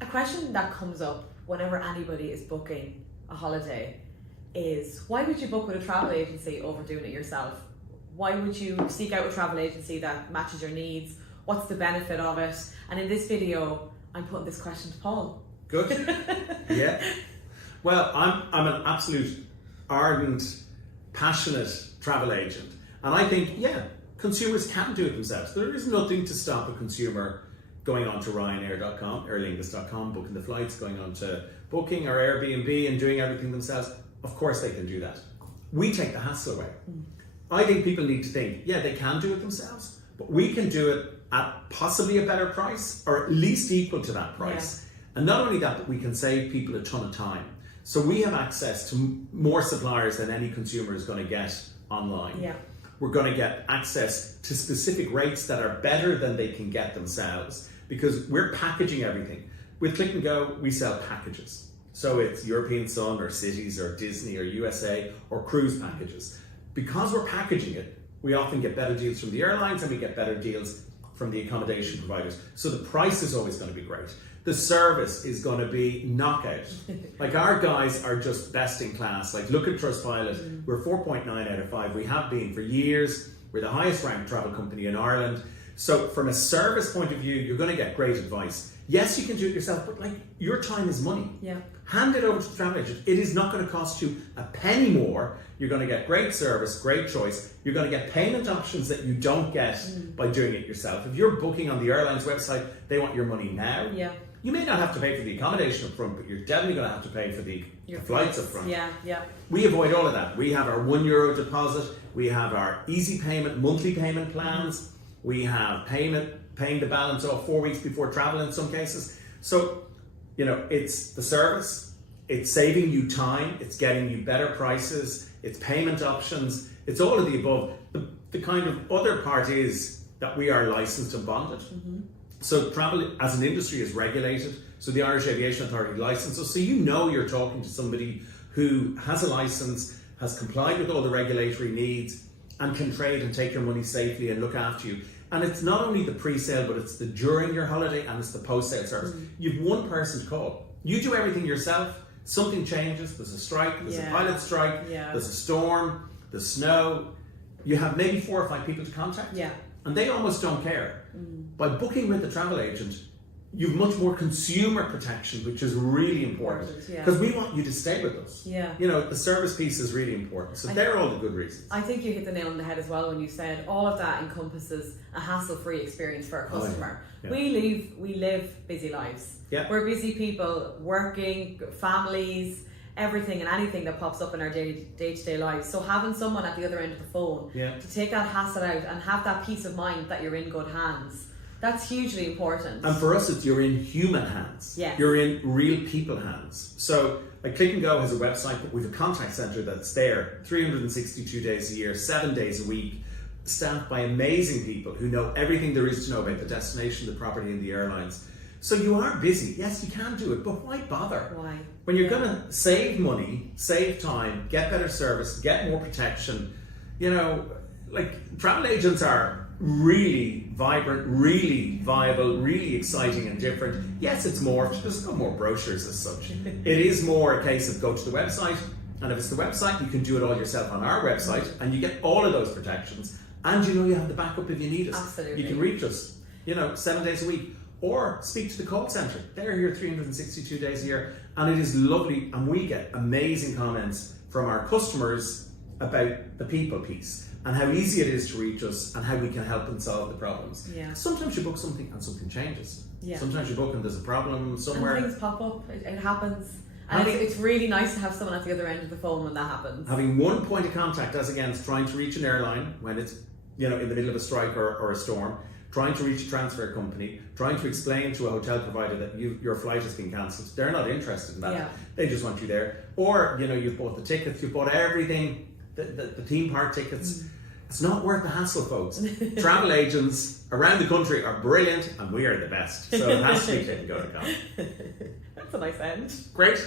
A question that comes up whenever anybody is booking a holiday is, why would you book with a travel agency over doing it yourself? Why would you seek out a travel agency that matches your needs? What's the benefit of it? And in this video, I'm putting this question to Paul. Good. Yeah. Well, I'm an absolute ardent, passionate travel agent. And I think, yeah, consumers can do it themselves. There is nothing to stop a consumer going on to Ryanair.com, aerlingus.com, booking the flights, going on to Booking or Airbnb and doing everything themselves. Of course they can do that. We take the hassle away. I think people need to think, yeah, they can do it themselves, but we can do it at possibly a better price or at least equal to that price. Yeah. And not only that, but we can save people a ton of time. So we have access to more suppliers than any consumer is going to get online. Yeah. We're going to get access to specific rates that are better than they can get themselves because we're packaging everything. With Click&Go, we sell packages. So it's European Sun or Cities or Disney or USA or cruise packages. Because we're packaging it, we often get better deals from the airlines and we get better deals from the accommodation providers. So the price is always going to be great. The service is going to be knockout. Like our guys are just best in class. Like look at Trustpilot, we're 4.9 out of 5. We have been for years. We're the highest ranked travel company in Ireland. So from a service point of view, you're going to get great advice. Yes, you can do it yourself, but like your time is money. Yeah. Hand it over to the travel agent. It is not going to cost you a penny more. You're going to get great service, great choice. You're going to get payment options that you don't get by doing it yourself. If you're booking on the airline's website, they want your money now. Yeah. You may not have to pay for the accommodation up front, but you're definitely going to have to pay for the flights up front. Yeah, yeah. We avoid all of that. We have our €1 deposit. We have our easy payment, monthly payment plans. We have paying the balance off 4 weeks before travel in some cases. So, you know, it's the service, it's saving you time, it's getting you better prices, it's payment options, it's all of the above. The kind of other part is that we are licensed and bonded. So travel as an industry is regulated. So the Irish Aviation Authority licenses us. So you know you're talking to somebody who has a license, has complied with all the regulatory needs, and can trade and take your money safely and look after you. And it's not only the pre-sale, but it's the during your holiday and it's the post-sale service. You've one person to call. You do everything yourself. Something changes. There's a strike. There's a pilot strike. There's a storm. There's snow. You have maybe 4 or 5 people to contact. Yeah. And they almost don't care. By booking with the travel agent, you've much more consumer protection, which is really important because we want you to stay with us. Yeah. You know, the service piece is really important. So they're all the good reasons. I think you hit the nail on the head as well when you said all of that encompasses a hassle-free experience for our customer. Yeah. We live busy lives. Yeah. We're busy people, working, families, everything and anything that pops up in our day-to-day lives. So having someone at the other end of the phone to take that hassle out and have that peace of mind that you're in good hands, that's hugely important. And for us, you're in human hands. Yes. You're in real people hands. So like Click&Go has a website, but we have a contact centre that's there 362 days a year, 7 days a week, staffed by amazing people who know everything there is to know about the destination, the property and the airlines. So you are busy. Yes, you can do it, but why bother? Why? When you're going to save money, save time, get better service, get more protection, you know, like travel agents are really vibrant, really viable, really exciting and different. Yes, it's more, there's no more brochures as such. It is more a case of go to the website, and if it's the website, you can do it all yourself on our website, and you get all of those protections, and you know you have the backup if you need us. Absolutely. You can reach us, you know, 7 days a week, or speak to the call centre. They're here 362 days a year, and it is lovely, and we get amazing comments from our customers about the people piece and how easy it is to reach us and how we can help them solve the problems. Yeah. Sometimes you book something and something changes. Yeah. Sometimes you book and there's a problem somewhere. And things pop up, it happens. And it's really nice to have someone at the other end of the phone when that happens. Having one point of contact as against trying to reach an airline when it's, you know, in the middle of a strike or a storm, trying to reach a transfer company, trying to explain to a hotel provider that your flight has been cancelled. They're not interested in that. Yeah. They just want you there. Or, you know, you've bought the tickets, you've bought everything, the theme park tickets. It's not worth the hassle, folks. Travel agents around the country are brilliant and we are the best. So it has to be Click&Go.com. That's a nice end. Great.